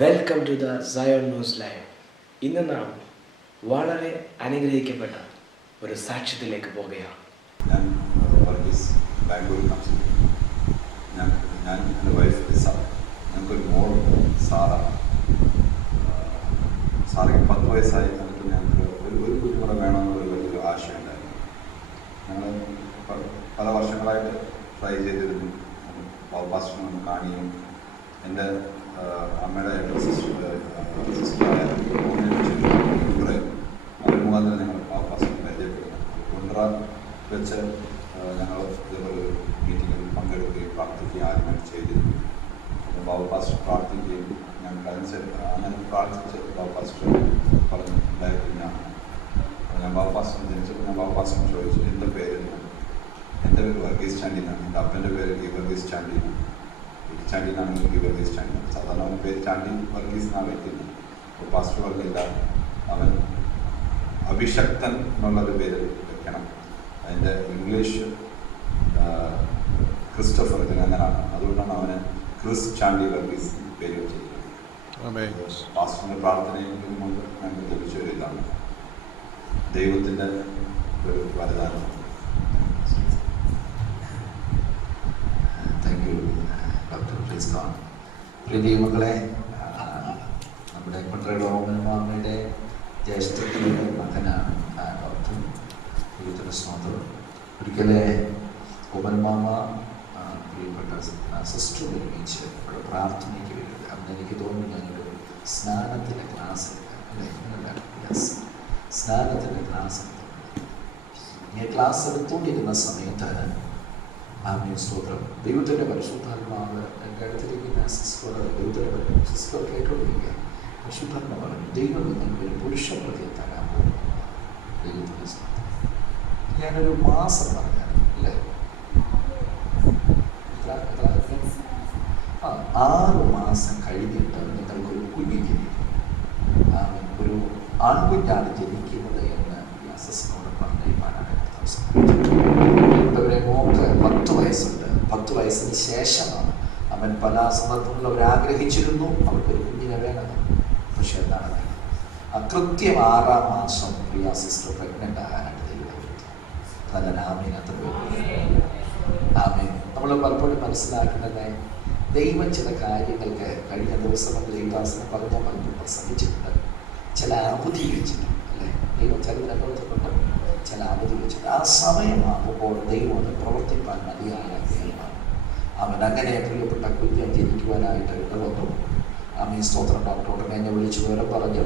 Welcome to the Zion news live. ഇന്ന് നാം വളരെ അനുഗ്രഹിക്കപ്പെട്ട ഒരു സാക്ഷ്യത്തിലേക്ക് പോകുകയാണ്. ഞാൻ വർഗീസ് ബാംഗ്ലൂരിൽ താമസിക്കുന്നു. ഞാൻ എൻ്റെ വൈഫ് ലിസ, ഞങ്ങൾക്കൊരു മോളുണ്ട് സാറയ്ക്ക് 10 വയസ്സായി. എന്നിട്ട് ഞങ്ങൾക്ക് ഒരു കുഞ്ഞുകൂടെ വേണമെന്നൊരു വലിയൊരു ആശയമുണ്ടായിരുന്നു. ഞങ്ങൾ പല വർഷങ്ങളായിട്ട് ട്രൈ ചെയ്തിരുന്നു. പാസ്റ്ററിനെ ഒന്ന് കാണുകയും എൻ്റെ അമ്മയുടെ സിസ്റ്ററായ അവർ മുഖാന്തരം ഞങ്ങൾ പാസ്റ്ററിനെ പരിചയപ്പെടുന്നു. കുണ്ട്ര വെച്ച് ഞങ്ങൾ ഇതുപോലെ ഒരു മീറ്റിങ്ങിൽ പങ്കെടുക്കുകയും പ്രാർത്ഥിക്കുകയും ആദ്യമായിട്ട് ചെയ്തിരുന്നു. ബാബു പാസ്റ്റർ പ്രാർത്ഥിക്കുകയും ഞങ്ങൾക്ക് അങ്ങനെ പ്രാർത്ഥിച്ച് ബാബു പാസ്റ്റർ പറഞ്ഞു ഉണ്ടായിട്ടില്ല. ഞാൻ ബാബു പാസ്റ്ററിനെ ജനിച്ചപ്പോൾ ഞാൻ ബാബു പാസ്റ്ററിനെ ചോദിച്ചു, എൻ്റെ പേര് എൻ്റെ പേര് വർഗീസ് ചാണ്ടിനാണ്, എൻ്റെ അപ്പൻ്റെ പേര് വർഗീസ് ചാണ്ടിനാണ്. ചാണ്ടിനാണെങ്കിൽ വർഗീസ് ചാണ്ടി. സാധാരണ അവൻ്റെ പേര് ചാണ്ടി വർഗീസ് എന്നാണ് വയ്ക്കുന്നത്. അപ്പോൾ പാസ്റ്റർ പറഞ്ഞില്ല, അവൻ അഭിഷക്തൻ എന്നുള്ളൊരു പേര് വെക്കണം. അതിൻ്റെ ഇംഗ്ലീഷ് ക്രിസ്റ്റഫർ അങ്ങനെയാണ്. അതുകൊണ്ടാണ് അവന് ക്രിസ് ചാണ്ടി വർഗീസ് പേര് വെച്ചിരിക്കുന്നത്. പാസ്റ്ററിൻ്റെ പ്രാർത്ഥനയിൽ മുമ്പ് ഞങ്ങൾക്ക് ലഭിച്ച ഒരു ഇതാണ് ദൈവത്തിൻ്റെ ഒരു വരദാനം. Thank you doctor please gone. പ്രിയ മക്കളെ, നമ്മുടെ കുണ്ട്രയുടെ ഓമനമാമയുടെ ജ്യേഷ്ഠത്തിൻ്റെ മകനാണ് ഡോക്ടർ. ദൈവത്തിൻ്റെ സ്തോത്രം. ഒരിക്കലെ ഓമനമാമ പ്രിയപ്പെട്ട സിസ്റ്റർ ഒരുമിച്ച് ഇവിടെ പ്രാർത്ഥനയ്ക്ക് വരുന്നത്. അന്ന് എനിക്ക് തോന്നുന്നു ഞാനൊരു സ്നാനത്തിൻ്റെ ക്ലാസ് സ്നാനത്തിൻ്റെ ക്ലാസ് ഞാൻ ക്ലാസ് എടുത്തുകൊണ്ടിരുന്ന സമയത്ത് സ്തോത്രം ദൈവത്തിൻ്റെ പരിശുദ്ധാത്മാവ് എൻ്റെ അടുത്തിരിക്കുന്ന സിസ്റ്റർ കേട്ടുകൊണ്ടിരിക്കുക. പരിശുദ്ധാത്മാവ് പറഞ്ഞു, ദൈവം നിങ്ങൾക്ക് ഒരു പുരുഷ പ്രതിയെ തരാൻ പോകും. ദൈവത്തിൻ്റെ സ്തോത്രം. ഞാനൊരു മാസം പറഞ്ഞാൽ അല്ലേ 6 മാസം കഴിഞ്ഞിട്ട് നിങ്ങൾക്കൊരു കുഞ്ഞ് ജനിക്കും. ഒരു ആൺകുഞ്ഞാണ് ജനിക്കുന്നത് എന്ന് ഈ അസസിനോട് പറഞ്ഞിരിക്കാനാണ് അവരെ മോക്ക് 10 വയസ്സുണ്ട്. 10 വയസ്സിന് ശേഷമാണ് അവൻ പല സന്ദർഭങ്ങളിൽ അവരാഗ്രഹിച്ചിരുന്നു അവർക്കൊരു കുഞ്ഞിനെ വേണമെന്ന്. പക്ഷെ എന്താണ് കൃത്യം 6-ാം മാസം പ്രിയ സിസ്റ്റർ പ്രഗ്നൻ്റ് ആകാനായിട്ട് ദൈവം നല്ല ആമീനത്ത് ആമീൻ. നമ്മൾ പലപ്പോഴും മനസ്സിലാക്കുന്നത് ദൈവം ചില കാര്യങ്ങൾക്ക് കഴിഞ്ഞ ദിവസം ദൈവദാസനെ പറഞ്ഞ പലപ്പോഴും പ്രസംഗിച്ചിട്ടുണ്ട്. ചില അവധി വെച്ചിട്ടുണ്ട് അല്ലേ? ദൈവം ചിലതിനെക്കുറിച്ചുണ്ട് ചില അവധി വെച്ചിട്ട് ആ സമയമാകുമ്പോൾ ദൈവം അത് പ്രവർത്തിപ്പാൻ മതിയായ ദൈവമാണ്. അവൻ അങ്ങനെ പ്രിയപ്പെട്ട കുഞ്ഞ് ജനിക്കുവാനായിട്ട് ഇടവന്നു. ആമീൻ സ്തോത്രം. ഡോക്ടറോട് എന്നെ വിളിച്ചു വിവരം പറഞ്ഞു.